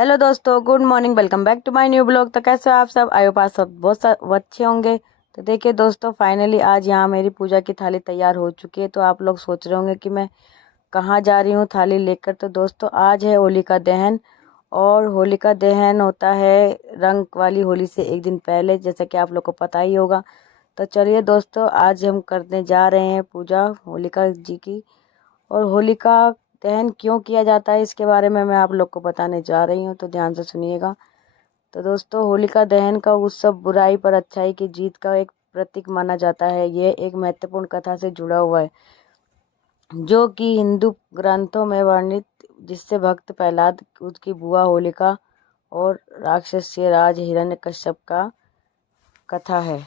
Hello दोस्तों, good morning. Welcome back to my new blog. तो कैसे हो आप सब? आयो पास सब बहुत अच्छे होंगे। तो देखिए दोस्तों, फाइनली आज यहाँ मेरी पूजा की थाली तैयार हो चुकी है। तो आप लोग सोच रहे होंगे कि मैं कहाँ जा रही हूँ थाली लेकर। तो दोस्तों, आज है होलिका दहन। और होलिका दहन होता है रंग वाली होली से एक दिन पहले, जैसा कि आप लोग को पता ही होगा। तो चलिए दोस्तों, आज हम करने जा रहे हैं पूजा होलिका जी की। और होलिका दहन क्यों किया जाता है इसके बारे में मैं आप लोग को बताने जा रही हूँ, तो ध्यान से सुनिएगा। तो दोस्तों, होलिका दहन का उत्सव बुराई पर अच्छाई की जीत का एक प्रतीक माना जाता है। यह एक महत्वपूर्ण कथा से जुड़ा हुआ है, जो कि हिंदू ग्रंथों में वर्णित, जिससे भक्त प्रहलाद, उसकी बुआ होलिका और राक्षसीय राज हिरण्यकश्यप का कथा है।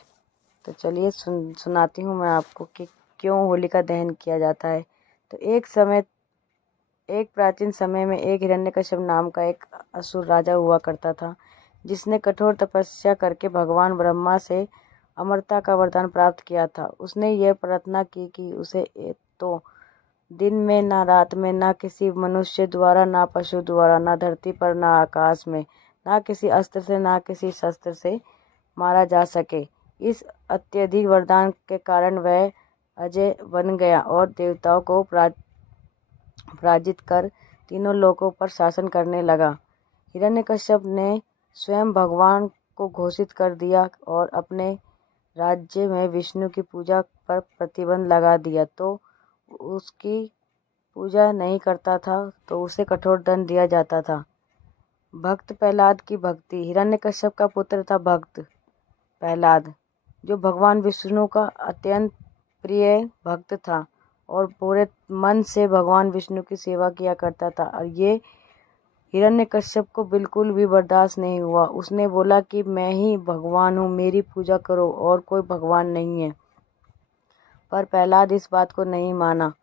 तो चलिए सुनाती हूँ मैं आपको कि क्यों होलिका दहन किया जाता है। तो एक प्राचीन समय में एक हिरण्यकश्यप नाम का एक असुर राजा हुआ करता था, जिसने कठोर तपस्या करके भगवान ब्रह्मा से अमरता का वरदान प्राप्त किया था। उसने यह प्रार्थना की कि उसे तो दिन में, ना रात में, ना किसी मनुष्य द्वारा, ना पशु द्वारा, ना धरती पर, ना आकाश में, ना किसी अस्त्र से, ना किसी शस्त्र से मारा जा सके। इस अत्यधिक वरदान के कारण वह अजय बन गया और देवताओं को पराजित कर तीनों लोकों पर शासन करने लगा। हिरण्यकश्यप ने स्वयं भगवान को घोषित कर दिया और अपने राज्य में विष्णु की पूजा पर प्रतिबंध लगा दिया। तो उसकी पूजा नहीं करता था तो उसे कठोर दंड दिया जाता था। भक्त प्रहलाद की भक्ति। हिरण्यकश्यप का पुत्र था भक्त प्रहलाद, जो भगवान विष्णु का अत्यंत प्रिय भक्त था और पूरे मन से भगवान विष्णु की सेवा किया करता था। और ये हिरण्यकश्यप को बिल्कुल भी बर्दाश्त नहीं हुआ। उसने बोला कि मैं ही भगवान हूँ, मेरी पूजा करो और कोई भगवान नहीं है। पर प्रहलाद इस बात को नहीं माना।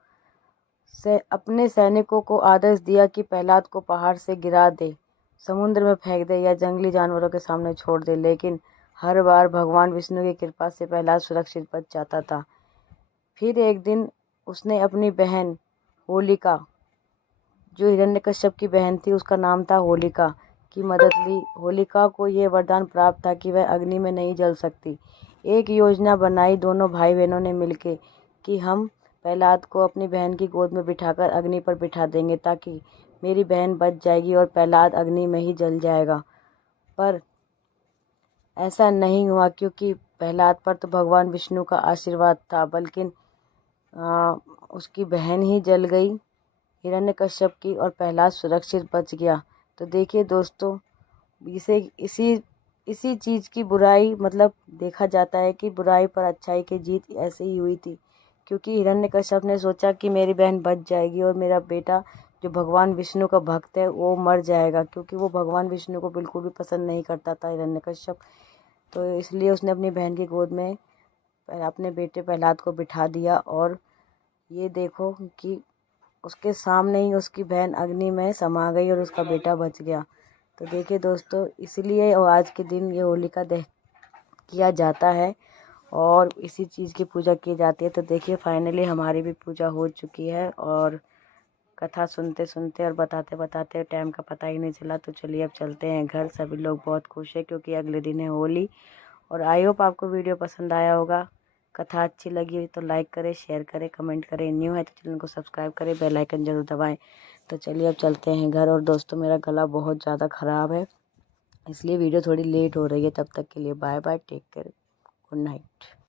अपने सैनिकों को आदेश दिया कि प्रहलाद को पहाड़ से गिरा दे, समुद्र में फेंक दे या जंगली जानवरों के सामने छोड़ दे। लेकिन हर बार भगवान विष्णु की कृपा से प्रहलाद सुरक्षित बच जाता था। फिर एक दिन उसने अपनी बहन होलिका, जो हिरण्यकश्यप की बहन थी, उसका नाम था होलिका, की मदद ली। होलिका को यह वरदान प्राप्त था कि वह अग्नि में नहीं जल सकती। एक योजना बनाई दोनों भाई बहनों ने मिलकर कि हम प्रहलाद को अपनी बहन की गोद में बिठाकर अग्नि पर बिठा देंगे, ताकि मेरी बहन बच जाएगी और प्रहलाद अग्नि में ही जल जाएगा। पर ऐसा नहीं हुआ, क्योंकि प्रहलाद पर तो भगवान विष्णु का आशीर्वाद था, बल्कि उसकी बहन ही जल गई हिरण्यकश्यप की और प्रहलाद सुरक्षित बच गया। तो देखिए दोस्तों, इसी चीज़ की बुराई, मतलब देखा जाता है कि बुराई पर अच्छाई की जीत ऐसे ही हुई थी, क्योंकि हिरण्यकश्यप ने सोचा कि मेरी बहन बच जाएगी और मेरा बेटा, जो भगवान विष्णु का भक्त है, वो मर जाएगा, क्योंकि वो भगवान विष्णु को बिल्कुल भी पसंद नहीं करता था हिरण्यकश्यप। तो इसलिए उसने अपनी बहन की गोद में अपने बेटे प्रहलाद को बिठा दिया। और ये देखो कि उसके सामने ही उसकी बहन अग्नि में समा गई और उसका बेटा बच गया। तो देखिए दोस्तों, इसलिए आज के दिन ये होलिका दहन किया जाता है और इसी चीज़ की पूजा की जाती है। तो देखिए, फाइनली हमारी भी पूजा हो चुकी है और कथा सुनते सुनते और बताते बताते टाइम का पता ही नहीं चला। तो चलिए अब चलते हैं घर। सभी लोग बहुत खुश है क्योंकि अगले दिन है होली। और आई होप आपको वीडियो पसंद आया होगा। कथा अच्छी लगी हुई तो लाइक करें, शेयर करें, कमेंट करें। न्यू है तो चैनल को सब्सक्राइब करें, बेल आइकन जरूर दबाएं। तो चलिए अब चलते हैं घर। और दोस्तों, मेरा गला बहुत ज़्यादा ख़राब है, इसलिए वीडियो थोड़ी लेट हो रही है। तब तक के लिए bye bye, take care, good night.